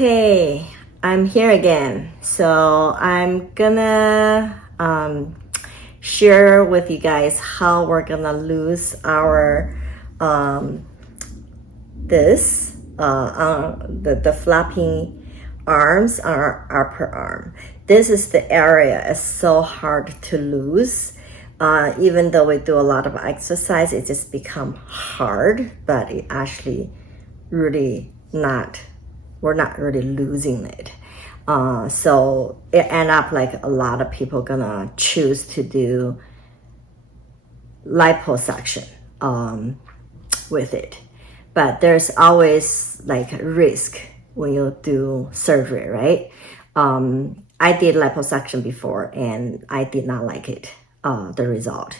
Okay, I'm here again. So I'm gonna share with you guys how we're gonna lose our the flapping arms on our upper arm. This is the area. It's so hard to lose. Even though we do a lot of exercise, it just become hard, but it actually really not, we're not really losing it. So it end up like a lot of people gonna choose to do liposuction with it. But there's always like risk when you do surgery, right? I did liposuction before and I did not like it, the result,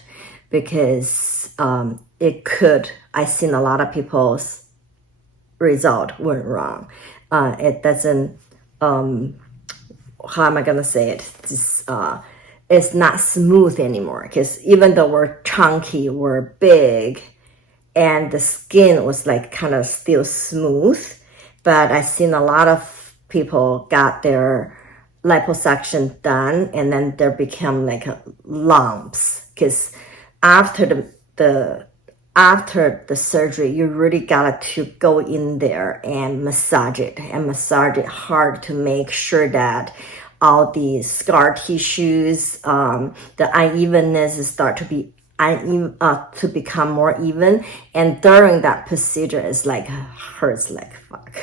because I seen a lot of people's result went wrong. It doesn't, how am I gonna say it? It's not smooth anymore, because even though we're chunky, we're big, and the skin was like kind of still smooth, but I've seen a lot of people got their liposuction done and then there become like lumps, because after the surgery, you really got to go in there and massage it hard to make sure that all the scar tissues, the unevenness start to be to become more even. And during that procedure, it's like hurts like fuck.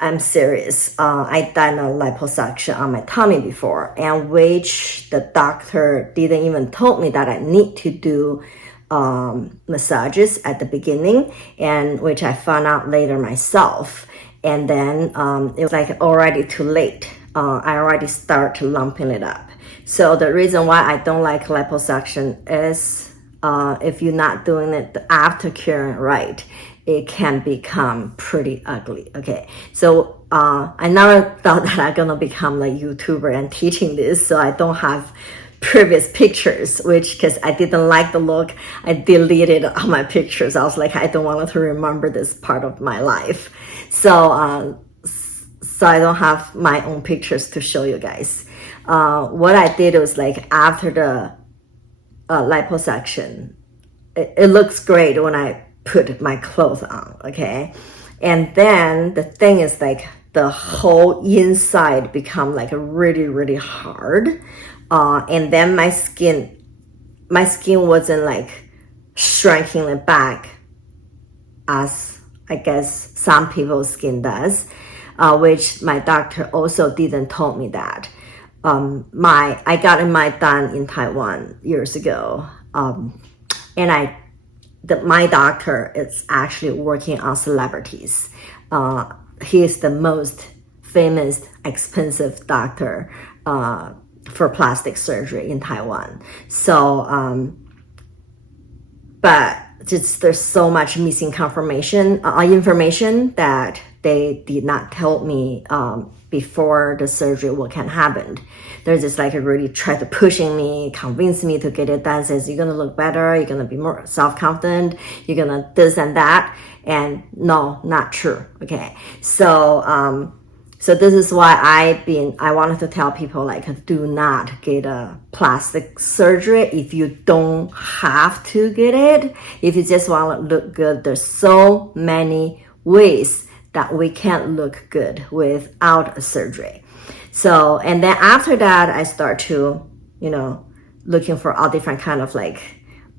I'm serious. I done a liposuction on my tummy before, and which the doctor didn't even told me that I need to do massages at the beginning, and which I found out later myself. And then it was like already too late. I already started lumping it up. So the reason why I don't like liposuction is if you're not doing it after curing right, it can become pretty ugly. Okay, so I never thought that I'm gonna become a YouTuber and teaching this, so I don't have previous pictures, which, because I didn't like the look, I deleted all my pictures. I was like, I don't want to remember this part of my life. So I don't have my own pictures to show you guys. What I did was like after the liposuction, it looks great when I put my clothes on, okay? And then the thing is like the whole inside become like really, really hard. And then my skin wasn't like shrinking it back as I guess some people's skin does, which my doctor also didn't told me that. I got mine done in Taiwan years ago, and my doctor is actually working on celebrities. He is the most famous, expensive doctor for plastic surgery in Taiwan. So, but just there's so much missing information that they did not tell me before the surgery what can happen. They're just like really try to pushing me, convince me to get it done, says you're gonna look better, you're gonna be more self-confident, you're gonna this and that, and no, not true. Okay, so so this is why I wanted to tell people, like, do not get a plastic surgery if you don't have to get it. If you just want to look good, there's so many ways that we can't look good without a surgery. So, and then after that, I start to, looking for all different kind of like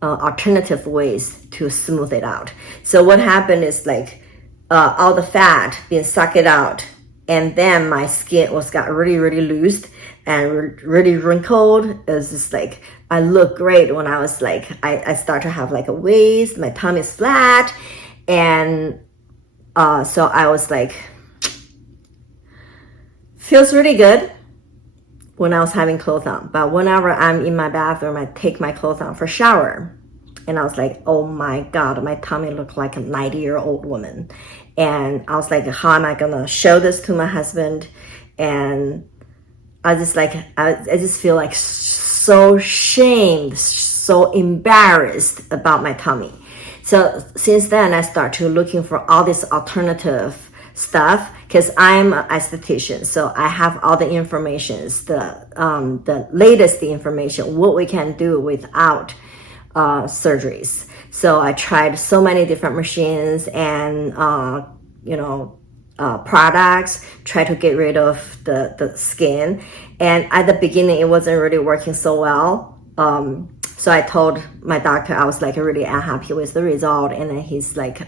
alternative ways to smooth it out. So what happened is like all the fat being sucked out, and then my skin got really, really loose and really wrinkled. It was just like, I look great when I was like, I start to have like a waist, my tummy is flat. And so I was like, feels really good when I was having clothes on. But whenever I'm in my bathroom, I take my clothes on for shower. And I was like, oh my God, my tummy looked like a 90-year-old woman. And I was like, how am I gonna show this to my husband? And I just feel like so shamed, so embarrassed about my tummy. So since then, I start to looking for all these alternative stuff because I'm an esthetician, so I have all the informations, the latest information, what we can do without surgeries. So I tried so many different machines and products, try to get rid of the skin. And at the beginning, it wasn't really working so well. So I told my doctor I was like really unhappy with the result, and then he's like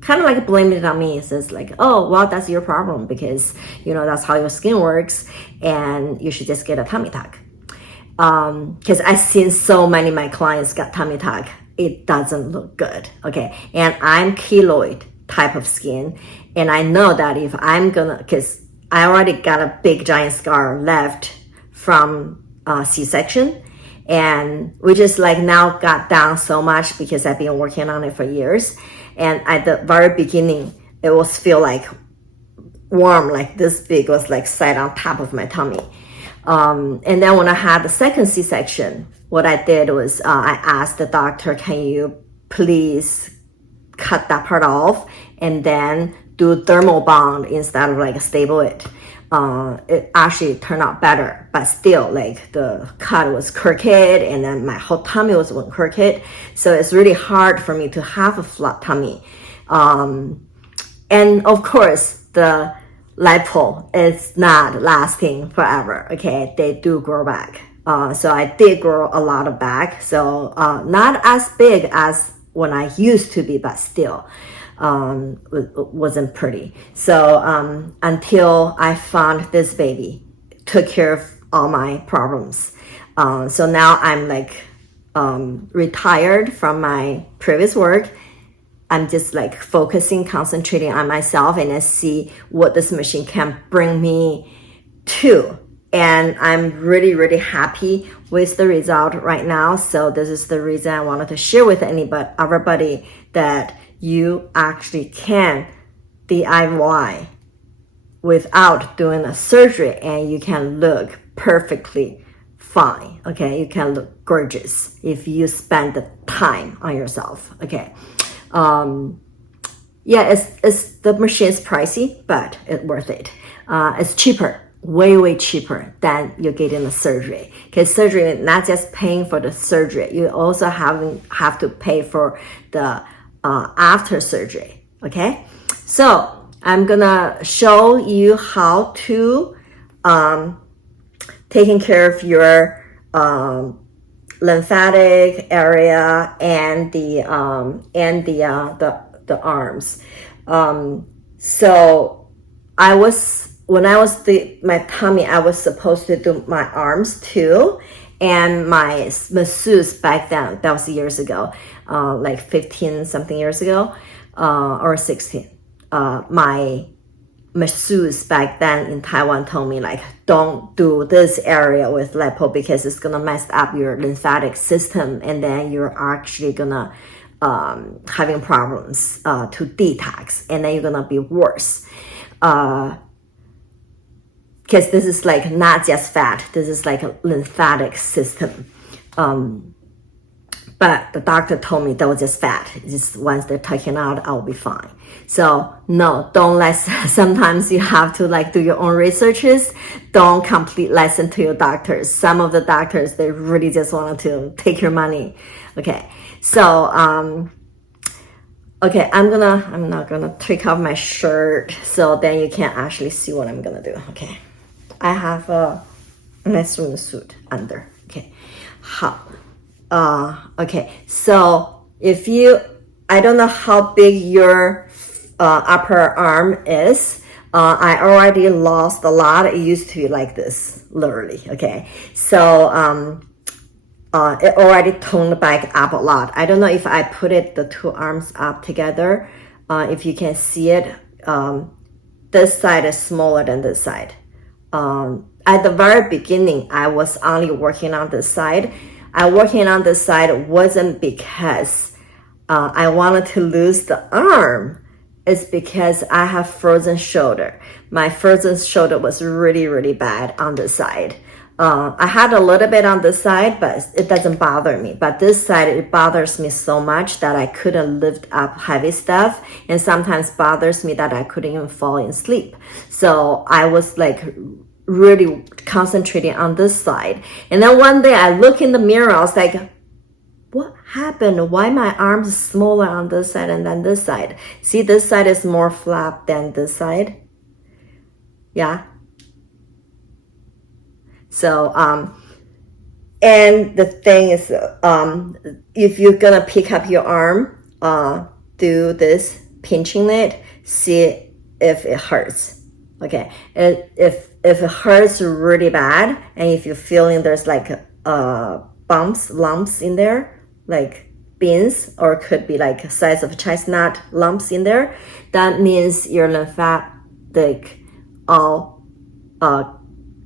kind of like blamed it on me. He says like, oh, well, that's your problem because that's how your skin works, and you should just get a tummy tuck. Because I've seen so many of my clients got tummy tuck. It doesn't look good, okay? And I'm keloid type of skin, and I know that if I'm gonna, because I already got a big giant scar left from C-section, and we just like now got down so much because I've been working on it for years. And at the very beginning, it was feel like worm like this big was like sat on top of my tummy. And then when I had the second C-section, what I did was I asked the doctor, can you please cut that part off and then do thermal bond instead of like staple it. It actually turned out better, but still like the cut was crooked and then my whole tummy was crooked. So it's really hard for me to have a flat tummy. And of course the lipo is not lasting forever, okay? They do grow back. So I did grow a lot of back. So not as big as when I used to be, but still wasn't pretty. So until I found this baby, took care of all my problems. So now I'm like retired from my previous work. I'm just like focusing, concentrating on myself, and I see what this machine can bring me to. And I'm really, really happy with the result right now. So this is the reason I wanted to share with everybody that you actually can DIY without doing a surgery, and you can look perfectly fine, okay? You can look gorgeous if you spend the time on yourself, okay? Yeah, the machine is pricey, but it's worth it. It's cheaper, way cheaper than you getting the surgery. Because surgery, not just paying for the surgery, you also have to pay for the after surgery, okay? So I'm gonna show you how to taking care of your lymphatic area and the arms. So when I was my tummy, I was supposed to do my arms too, and my masseuse back then, that was years ago, like 15 something years ago, or 16. My masseuse back then in Taiwan told me like, don't do this area with lipo because it's gonna mess up your lymphatic system, and then you're actually gonna having problems to detox, and then you're gonna be worse. Because this is like not just fat, this is like a lymphatic system. But the doctor told me that was just fat. Just once they're taken out, I'll be fine. So no, don't listen. Sometimes you have to like do your own researches. Don't complete listen to your doctors. Some of the doctors, they really just wanted to take your money. Okay, so okay, I'm not gonna take off my shirt so then you can actually see what I'm gonna do. Okay, I have a nice swimsuit under. Okay, okay, so I don't know how big your upper arm is. I already lost a lot. It used to be like this, literally, okay? So it already toned back up a lot. I don't know if I put the two arms up together, if you can see it. This side is smaller than this side. At the very beginning, I was only working on this side. Working on this side wasn't because I wanted to lose the arm. It's because I have frozen shoulder. My frozen shoulder was really, really bad on this side. I had a little bit on this side, but it doesn't bother me. But this side, it bothers me so much that I couldn't lift up heavy stuff, and sometimes bothers me that I couldn't even fall in sleep. So I was like really concentrating on this side. And then one day I look in the mirror, I was like, what happened? Why my arms smaller on this side and then this side? See, this side is more flat than this side. Yeah. So, and the thing is, if you're gonna pick up your arm, do this, pinching it, see if it hurts. Okay. And if it hurts really bad, and if you're feeling there's like bumps, lumps in there, like beans, or could be like size of chestnut lumps in there, that means your lymphatic all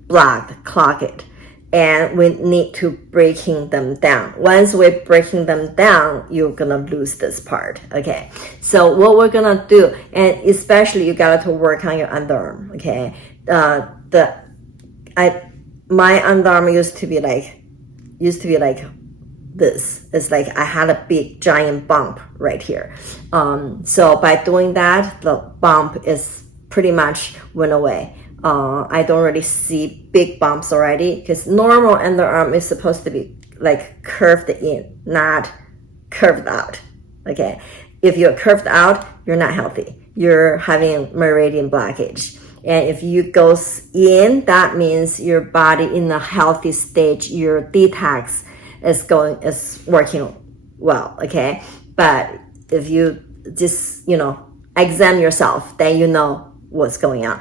blocked, clogged, and we need to breaking them down. Once we're breaking them down, you're gonna lose this part. Okay, so what we're gonna do, and especially you gotta to work on your underarm. Okay, my underarm used to be like this. It's like I had a big giant bump right here. So by doing that, the bump is pretty much went away. I don't really see big bumps already, because normal underarm is supposed to be like curved in, not curved out. Okay, if you're curved out, you're not healthy. You're having meridian blockage. And if you go in, that means your body in a healthy stage, your detox is working well. Okay, but if you just examine yourself, then you know what's going on.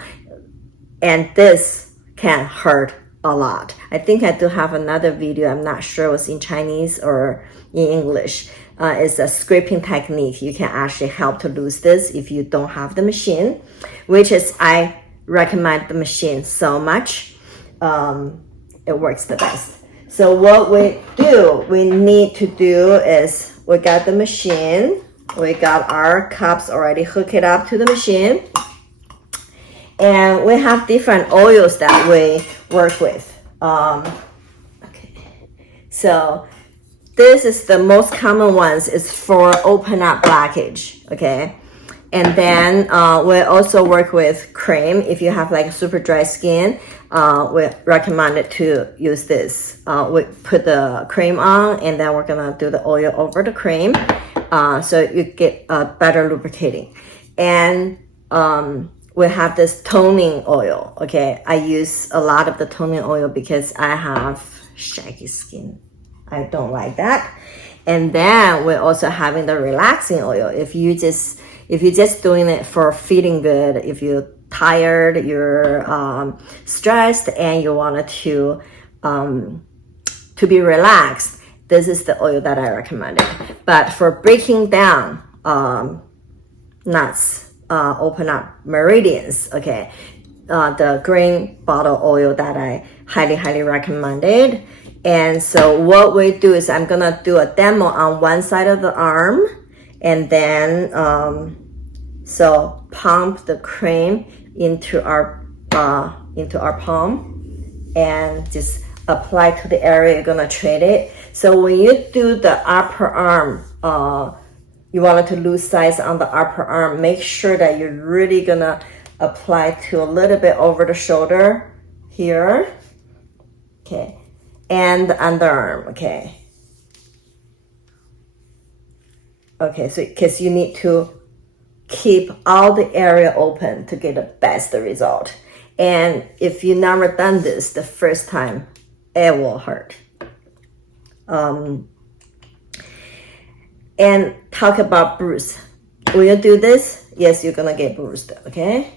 And this can hurt a lot. I think I do have another video. I'm not sure it was in Chinese or in English. It's a scraping technique. You can actually help to lose this if you don't have the machine, which is I recommend the machine so much. It works the best. So what we need to do is we got the machine. We got our cups already hooked up to the machine. And we have different oils that we work with. Okay. So this is the most common ones is for open up blockage. Okay. And then we also work with cream. If you have like super dry skin, we recommend it to use this. We put the cream on, and then we're gonna do the oil over the cream, so you get better lubricating. And we have this toning oil. Okay, I use a lot of the toning oil because I have shaggy skin. I don't like that. And then we're also having the relaxing oil. If you're just doing it for feeling good, if you're tired, you're stressed, and you wanted to be relaxed, this is the oil that I recommended. But for breaking down nuts, open up meridians, okay, the green bottle oil that I highly recommended. And so what we do is I'm gonna do a demo on one side of the arm, and then so pump the cream into our palm and just apply to the area you're gonna treat it. So when you do the upper arm, you wanted to lose size on the upper arm, make sure that you're really gonna apply to a little bit over the shoulder here, okay, and the underarm, okay. Okay, so because you need to keep all the area open to get the best result. And if you never done this the first time, it will hurt. And talk about bruise. When you do this, yes, you're gonna get bruised, okay?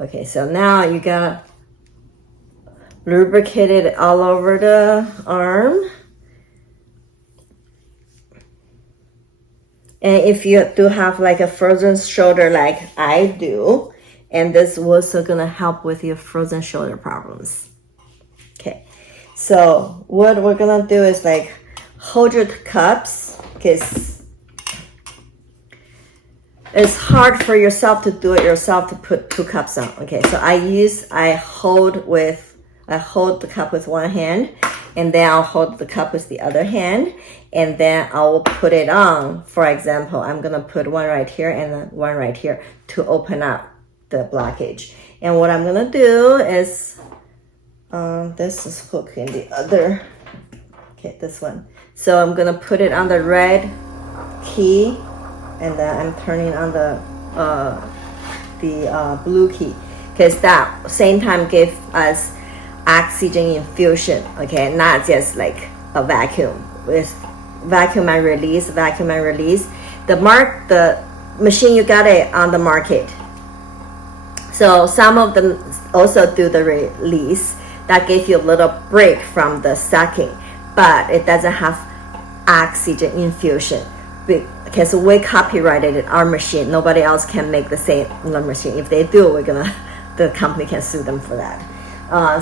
Okay, so now you gotta lubricate it all over the arm. And if you do have like a frozen shoulder like I do, and this also gonna help with your frozen shoulder problems. Okay, so what we're gonna do is like hold your cups, because it's hard for yourself to do it yourself to put 2 cups on. Okay, so I hold the cup with one hand, and then I'll hold the cup with the other hand, and then I will put it on. For example, I'm gonna put one right here and then one right here to open up the blockage. And what I'm gonna do is, this is hooking the other, okay, this one. So I'm gonna put it on the red key, and then I'm turning on the blue key, because that same time give us oxygen infusion. Okay, not just like a vacuum with vacuum and release. The machine, you got it on the market. So some of them also do the release that gives you a little break from the sucking, but it doesn't have oxygen infusion because we copyrighted our machine. Nobody else can make the same machine. If they do, the company can sue them for that.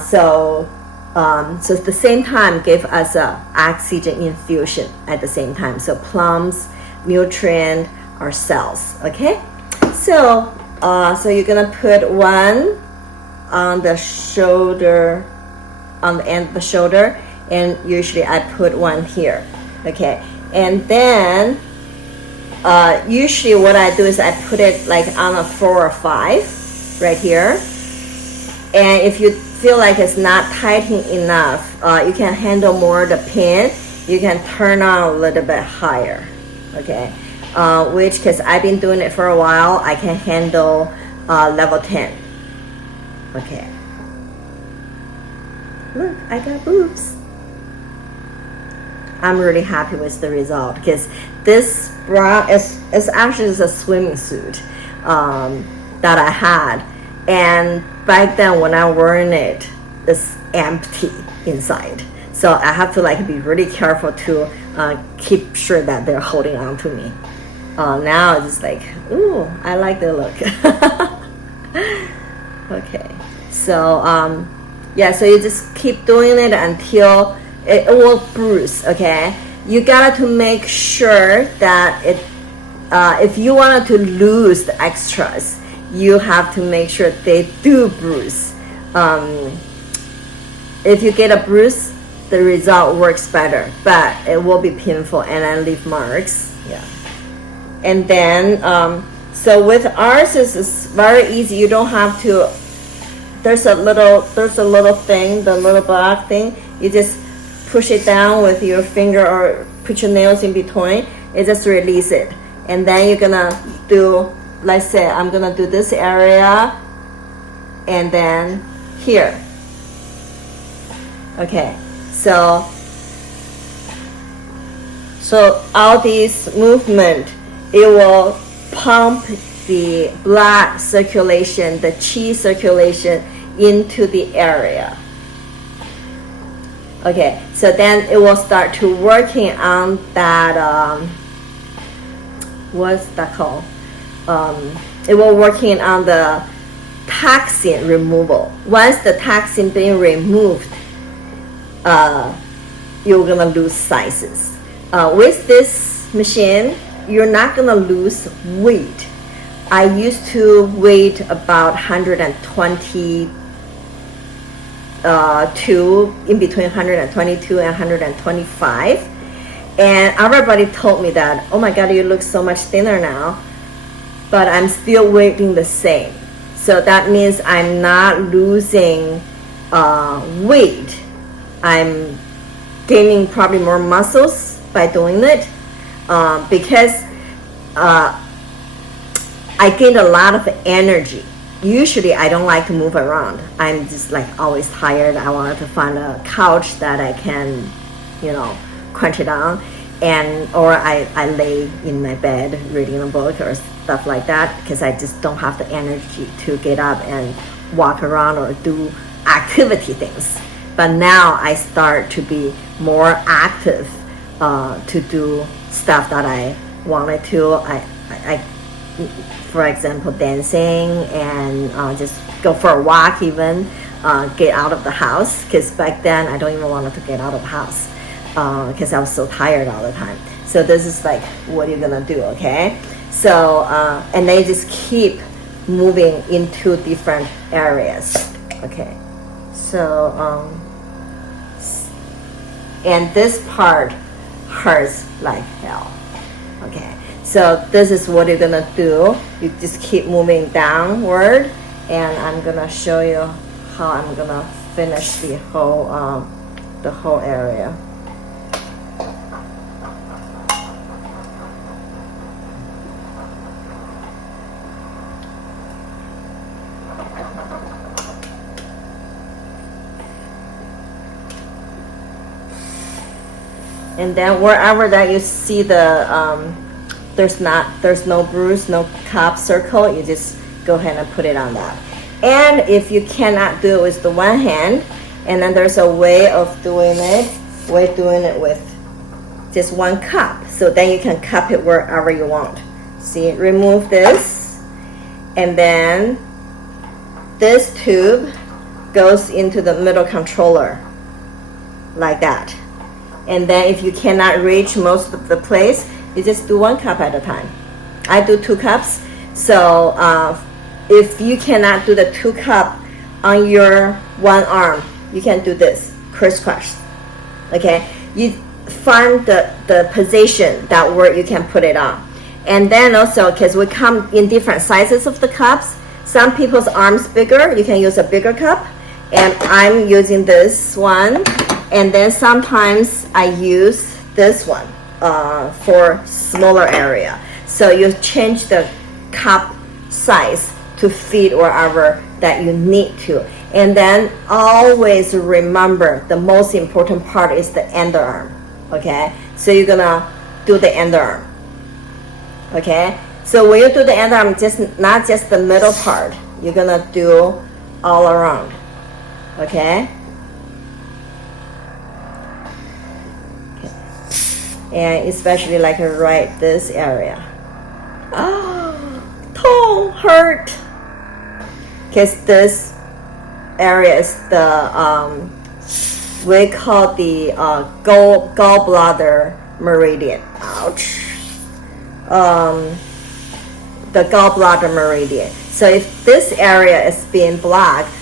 So at the same time give us a oxygen infusion at the same time. So plums, nutrient, our cells. Okay, so you're gonna put one on the shoulder, on the end of the shoulder, and usually I put one here. Okay, and then usually what I do is I put it like on a 4 or 5 right here. And if you feel like it's not tightening enough, you can handle more the pin. You can turn on a little bit higher. Okay, which, because I've been doing it for a while, I can handle level 10. Okay, look, I got boobs. I'm really happy with the result, because this bra is actually a swimming suit that I had, and back then when I wearing it, it's empty inside. So I have to like be really careful to keep sure that they're holding on to me. Now it's just like, ooh, I like the look. Okay, so yeah, so you just keep doing it until it will bruise. Okay, you got to make sure that it, if you wanted to lose the extras, you have to make sure they do bruise. If you get a bruise, the result works better, but it will be painful and then leave marks. Yeah. And then so with ours it's very easy. You don't have to, there's a little thing, the little black thing, you just push it down with your finger or put your nails in between, and just release it. And then you're gonna do, let's say I'm gonna do this area and then here. Okay, so all these movement, it will pump the blood circulation, the qi circulation into the area. Okay, so then it will start to working on that, what's that called? It will working on the toxin removal. Once the toxin being removed, you're gonna lose sizes. With this machine, you're not gonna lose weight. I used to weight about 122, in between 122 and 125, and everybody told me that, oh my god, you look so much thinner now, but I'm still weighing the same. So that means I'm not losing weight. I'm gaining probably more muscles by doing it, because I gained a lot of energy. Usually I don't like to move around. I'm just like always tired. I wanted to find a couch that I can, crunch it on, or I lay in my bed reading a book or stuff like that, because I just don't have the energy to get up and walk around or do activity things. But now I start to be more active to do stuff that I wanted to. I for example, dancing, and just go for a walk, even get out of the house, because back then I don't even want to get out of the house because I was so tired all the time. So this is like what you're gonna do, okay? So, and then you just keep moving into different areas, okay? So, and this part hurts like hell, okay? So this is what you're gonna do. You just keep moving downward, and I'm gonna show you how I'm gonna finish the whole area. And then wherever that you see the there's no bruise, no cup circle, you just go ahead and put it on that. And if you cannot do it with the one hand, and then there's a way of doing it with just one cup. So then you can cup it wherever you want. See, remove this, and then this tube goes into the middle controller like that. And then if you cannot reach most of the place, you just do one cup at a time. I do 2 cups. So if you cannot do the 2 cup on your one arm, you can do this, crisscross. Okay, you find the position that where you can put it on. And then also, because we come in different sizes of the cups, some people's arms bigger, you can use a bigger cup. And I'm using this one. And then sometimes I use this one for smaller area. So you change the cup size to fit wherever that you need to. And then always remember the most important part is the underarm. Okay, so you're gonna do the underarm. Okay, so when you do the underarm, not just the middle part, you're gonna do all around. Okay. And especially like right this area. Oh, tongue hurt. Because this area is the we call the gallbladder meridian. Ouch. The gallbladder meridian. So if this area is being blocked,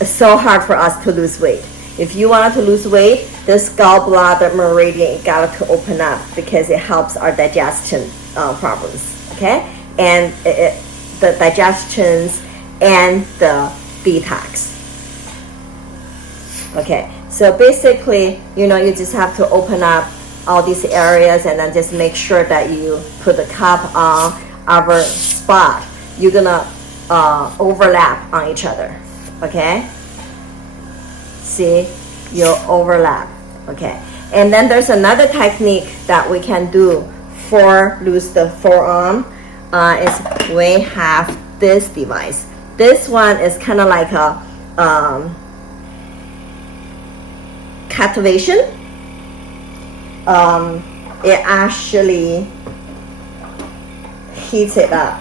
it's so hard for us to lose weight. If you want to lose weight, this gallbladder meridian got to open up because it helps our digestion problems, okay? And the digestions and the detox. Okay, so basically, you just have to open up all these areas and then just make sure that you put the cup on our spot. You're gonna overlap on each other, okay? See, you overlap, okay? And then there's another technique that we can do for lose the forearm. Is we have this device. This one is kind of like a captivation. It actually heats it up.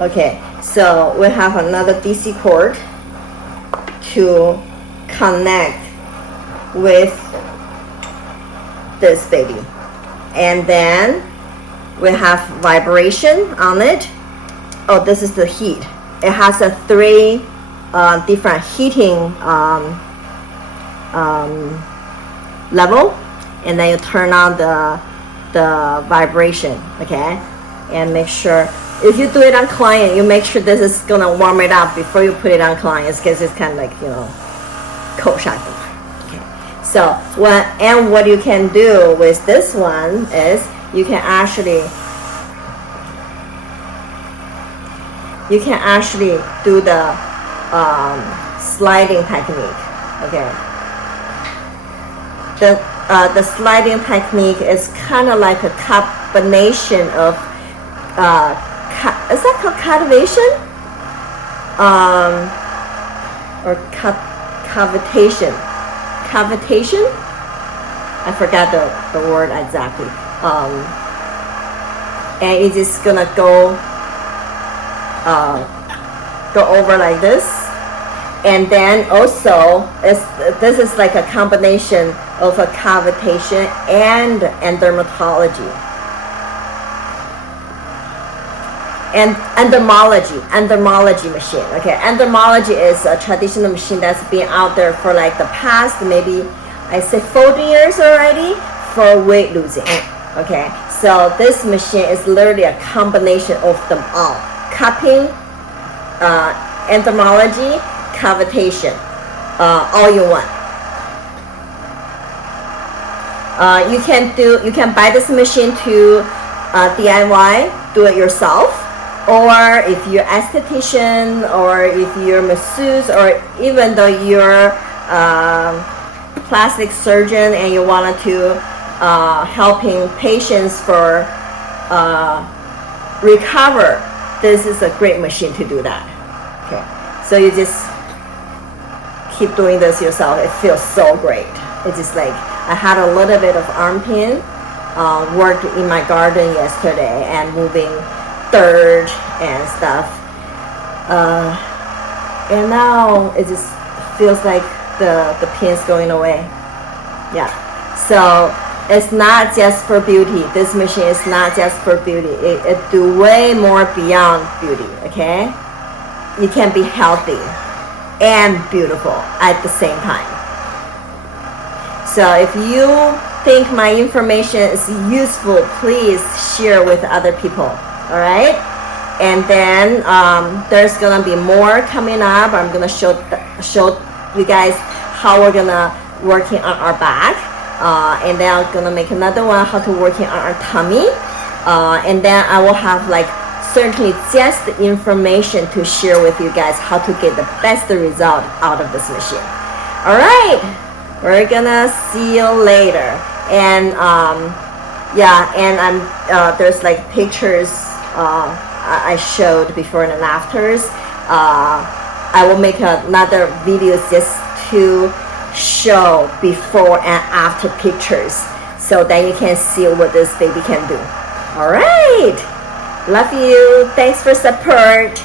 Okay, so we have another DC cord to connect with this baby, and then we have vibration on it. Oh, this is the heat. It has a 3 different heating level, and then you turn on the vibration, okay? And make sure, if you do it on client, you make sure this is gonna warm it up before you put it on clients, because it's kind of like, cold shock. Okay. So what you can do with this one is you can actually do the sliding technique. Okay. The sliding technique is kind of like a combination of is that called cavitation? Or cavitation? Cavitation? I forgot the word exactly. And it's just gonna go over like this. And then also, this is like a combination of a cavitation and dermatology. And endermology machine. Okay, endermology is a traditional machine that's been out there for like the past maybe I say 40 years already for weight losing. Okay, so this machine is literally a combination of them all: cupping, endermology, cavitation, all in one. You can buy this machine to DIY, do it yourself. Or if you're esthetician, or if you're masseuse, or even though you're plastic surgeon and you wanted to helping patients for recover, this is a great machine to do that. Okay, so you just keep doing this yourself. It feels so great. It's just like I had a little bit of arm pain, worked in my garden yesterday and moving dirt and stuff, and now it just feels like the pain's going away. Yeah, so it's not just for beauty. This machine is not just for beauty. It do way more beyond beauty. Okay, you can be healthy and beautiful at the same time. So if you think my information is useful, please share with other people. All right, and then there's gonna be more coming up. I'm gonna show you guys how we're gonna working on our back, and then I'm gonna make another one how to working on our tummy, and then I will have like certainly just the information to share with you guys how to get the best result out of this machine. All right, we're gonna see you later. And yeah, and I'm there's like pictures I showed before and afters. I will make another video just to show before and after pictures, so that you can see what this baby can do. All right, love you. Thanks for support.